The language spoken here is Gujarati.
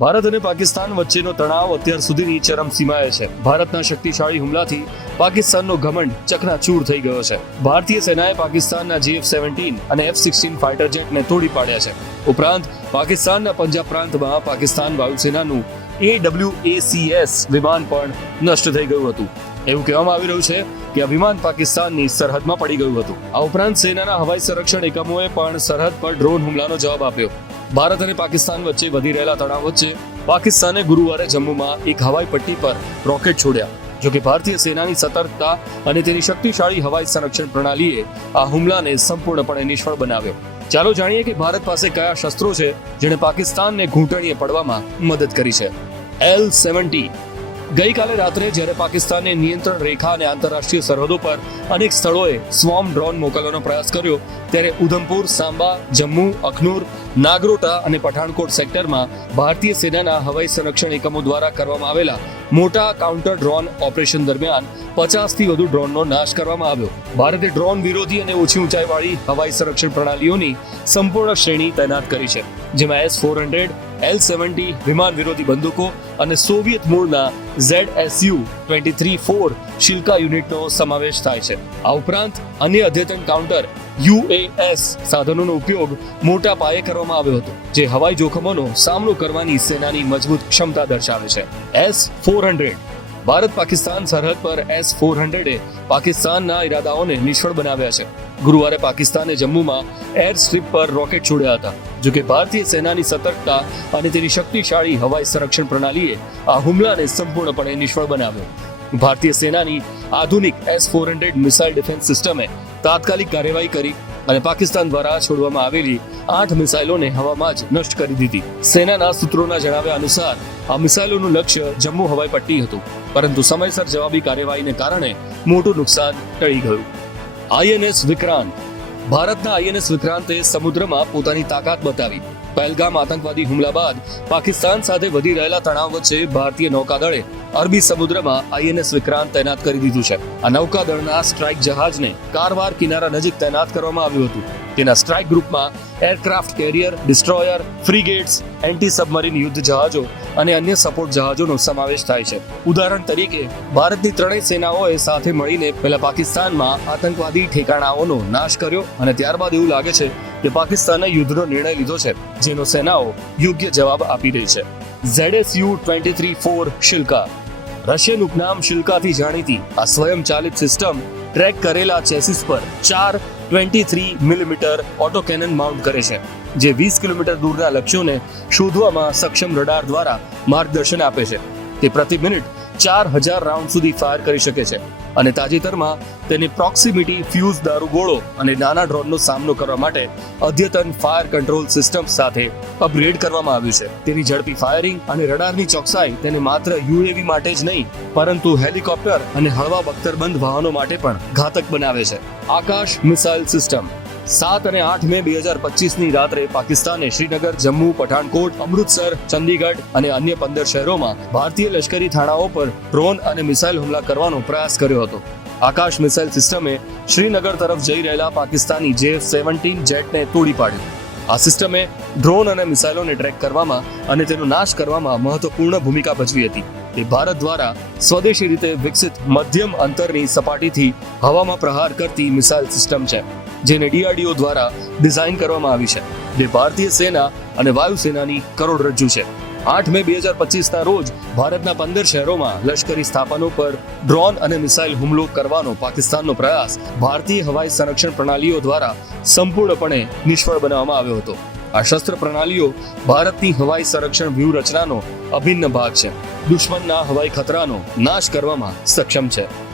ભારત અને પાકિસ્તાન વચ્ચેનો તણાવ અત્યાર સુધીની ચરમસીમાએ છે. ભારતના શક્તિશાળી હુમલાથી પાકિસ્તાનનો ઘમંડ ચકનાચૂર થઈ ગયો છે. ભારતીય સેનાએ પાકિસ્તાનના જીએફ સેવન્ટીન અને એફ સિક્સટીન ફાઇટર જેટને તોડી પાડ્યા છે. ઉપરાંત, પાકિસ્તાનના પંજાબ પ્રાંતમાં પાકિસ્તાન વાયુસેનાનું એડબ્લ્યુએસીએસ વિમાન પણ નષ્ટ થઈ ગયું હતું. એવું કહેવામાં આવી રહ્યું છે કે આ વિમાન પાકિસ્તાનની સરહદમાં પડી ગયું હતું. આ ઉપરાંત, સેનાના હવાઈ સંરક્ષણ એકમોએ પણ સરહદ પર ડ્રોન હુમલાનો જવાબ આપ્યો. ભારત અને પાકિસ્તાન વચ્ચે વધી રહેલા તણાવ વચ્ચે પાકિસ્તાને ગુરુવારે જમ્મુમાં એક હવાઈ પટ્ટી પર રોકેટ છોડ્યા. જોકે ભારતીય સેનાની સતર્કતા અને તેની શક્તિશાળી હવાઈ સંરક્ષણ પ્રણાલીએ આ હુમલાને સંપૂર્ણપણે નિષ્ફળ બનાવ્યો. ચાલો જાણીએ કે ભારત પાસે કયા શસ્ત્રો છે જેણે પાકિસ્તાનને ઘૂંટણીએ પડવામાં મદદ કરી છે. એલ સેવન્ટી ગઈકાલે રાત્રે જ્યારે પાકિસ્તાને નિયંત્રણ રેખા અને આંતરરાષ્ટ્રીય સરહદો પર અનેક સ્થળોએ સ્વોમ ડ્રોન મોકલવાનો પ્રયાસ કર્યો, ત્યારે ઉધમપુર, સાંબા, જમ્મુ, અખનૂર, નાગરોટા અને પઠાણકોટ સેક્ટરમાં ભારતીય સેનાના હવાઈ સંરક્ષણ એકમો દ્વારા કરવામાં આવેલા મોટા કાઉન્ટર ડ્રોન ઓપરેશન દરમિયાન પચાસથી વધુ ડ્રોનનો નાશ કરવામાં આવ્યો. ભારતે ડ્રોન વિરોધી અને ઓછી ઊંચાઈવાળી હવાઈ સંરક્ષણ પ્રણાલીઓની સંપૂર્ણ શ્રેણી તૈનાત કરી છે, જેમાં S four hundred L seventy વિમાન વિરોધી બંદૂકો અને સોવિયત મૂળના Z SU twenty three four Shilka યુનિટનો સમાવેશ થાય છે. આ ઉપરાંત અન્ય અદ્યતન કાઉન્ટર યુએએસ સાધનોનો ઉપયોગ મોટા પાયે કરવામાં આવ્યો હતો, જે હવાઈ જોખમોનો સામનો કરવાની સેનાની મજબૂત ક્ષમતા દર્શાવે છે. S four hundred Bharat Pakistan સરહદ પર એસ ફોર હંડ્રેડે પાકિસ્તાનના ઇરાદાઓને નિષ્ફળ બનાવ્યા છે. ગુરુવારે પાકિસ્તાને જમ્મુમાં એર સ્ટ્રીપ પર રોકેટ છોડ્યા હતા. જો કે ભારતીય સેનાની સતર્કતા અને તેની શક્તિશાળી હવાઈ સંરક્ષણ પ્રણાલીએ આ હુમલાને સંપૂર્ણપણે નિષ્ફળ બનાવ્યો. ભારતીય સેનાની આધુનિક S four hundred missile defence સિસ્ટમે તાત્કાલિક કાર્યવાહી કરી અને પાકિસ્તાન દ્વારા છોડવામાં આવેલી આઠ મિસાઇલોને હવામાં જ નષ્ટ કરી દીધી. સેનાના સૂત્રોના જણાવ્યા અનુસાર, આ મિસાઇલોનું લક્ષ્ય જમ્મુ હવાઈ પટ્ટી હતું, પરંતુ સમયસર જવાબી કાર્યવાહીને કારણે મોટું નુકસાન ટળી ગયું. આઈએનએસ વિક્રાંત ભારતના આઈએનએસ વિક્રાંતે સમુદ્રમાં પોતાની તાકાત બતાવી. પહેલગામ આતંકવાદી હુમલા બાદ પાકિસ્તાન સાથે વધી રહેલા તણાવ વચ્ચે ભારતીય નૌકાદળે અરબી સમુદ્રમાં આઈએનએસ વિક્રાંત તૈનાત કરી દીધું છે. આ નૌકાદળના સ્ટ્રાઇક જહાજને કારવાર કિનારા નજીક તૈનાત કરવામાં આવ્યું હતું. તેના સ્ટ્રાઇક ગ્રુપમાં aircraft carrier, destroyer, frigates anti submarine યુદ્ધ જહાજો અને અન્ય સપોર્ટ જહાજોનો સમાવેશ થાય છે. ઉદાહરણ તરીકે, ભારતની ત્રણેય સેનાઓએ સાથે મળીને પહેલા પાકિસ્તાનમાં આતંકવાદી ઠેકાણાઓનો નાશ કર્યો અને ત્યારબાદ એવું લાગે છે કે પાકિસ્તાને યુદ્ધનો નિર્ણય લીધો છે, જેનો સેનાઓ યોગ્ય જવાબ આપી રહી છે. ZSU 23 four Shilka. રશિયન ઉપનામ શિલ્કાથી જાણીતી આ સ્વયંચાલિત સિસ્ટમ ટ્રેક કરેલા ચેસિસ પર ચાર twenty three millimetre auto cannon mount કરે છે, જે વીસ કિલોમીટર દૂરના લક્ષ્યોને શોધવામાં સક્ષમ રડાર દ્વારા માર્ગદર્શન આપે છે. તે પ્રતિ મિનિટ ચાર હજાર રાઉન્ડ સુધી ફાયર કરી શકે છે. અને તાજેતરમાં તેની પ્રોક્સિમિટી ફ્યુઝ દારૂગોળો અને નાના ડ્રોનનો સામનો કરવા માટે અદ્યતન ફાયર કંટ્રોલ સિસ્ટમ સાથે અપગ્રેડ કરવામાં આવ્યું છે. તેની ઝડપી ફાયરિંગ અને રડારની ચોકસાઈ તેને માત્ર યુએવી માટે જ નહીં, પરંતુ હેલિકોપ્ટર અને હળવા બખ્તરબંધ વાહનો માટે પણ ઘાતક બનાવે છે. આકાશ મિસાઇલ સિસ્ટમ સાત અને આઠ મે બે હજાર પચીસની રાત્રે પાકિસ્તાને શ્રીનગર, જમ્મુ, પઠાણકોટ, અમૃતસર, ચંદીગઢ અને અન્ય પંદર શહેરોમાં ભારતીય લશ્કરી થાણાઓ પર ડ્રોન અને મિસાઇલ હુમલા કરવાનો પ્રયાસ કર્યો હતો. આકાશ મિસાઇલ સિસ્ટમે શ્રીનગર તરફ જઈ રહેલા પાકિસ્તાની જે સેવન્ટીન જેટને તોડી પાડ્યું. આ સિસ્ટમે ડ્રોન અને મિસાઇલોને ટ્રેક કરવામાં અને તેનો નાશ કરવામાં મહત્વપૂર્ણ ભૂમિકા ભજવી હતી. તે ભારત દ્વારા સ્વદેશી રીતે વિકસિત મધ્યમ અંતરની સપાટીથી હવામાં પ્રહાર કરતી મિસાઇલ સિસ્ટમ છે, જેને ડીઆરડીઓ દ્વારા ડિઝાઇન કરવામાં આવી છે. જે ભારતીય સેના અને વાયુસેનાની કરોડરજ્જુ છે. આઠ મે બે હજાર પચીસના રોજ ભારતના પંદર શહેરોમાં લશ્કરી સ્થાપનો પર ડ્રોન અને મિસાઇલ હુમલો કરવાનો પાકિસ્તાનનો પ્રયાસ ભારતીય હવાઈ સંરક્ષણ પ્રણાલીઓ દ્વારા સંપૂર્ણપણે નિષ્ફળ બનાવવામાં આવ્યો હતો. આ શસ્ત્ર પ્રણાલીઓ ભારતની હવાઈ સંરક્ષણ વ્યૂહરચનાનો અભિન્ન ભાગ છે. દુશ્મનના હવાઈ ખતરાનો નાશ કરવામાં સક્ષમ છે.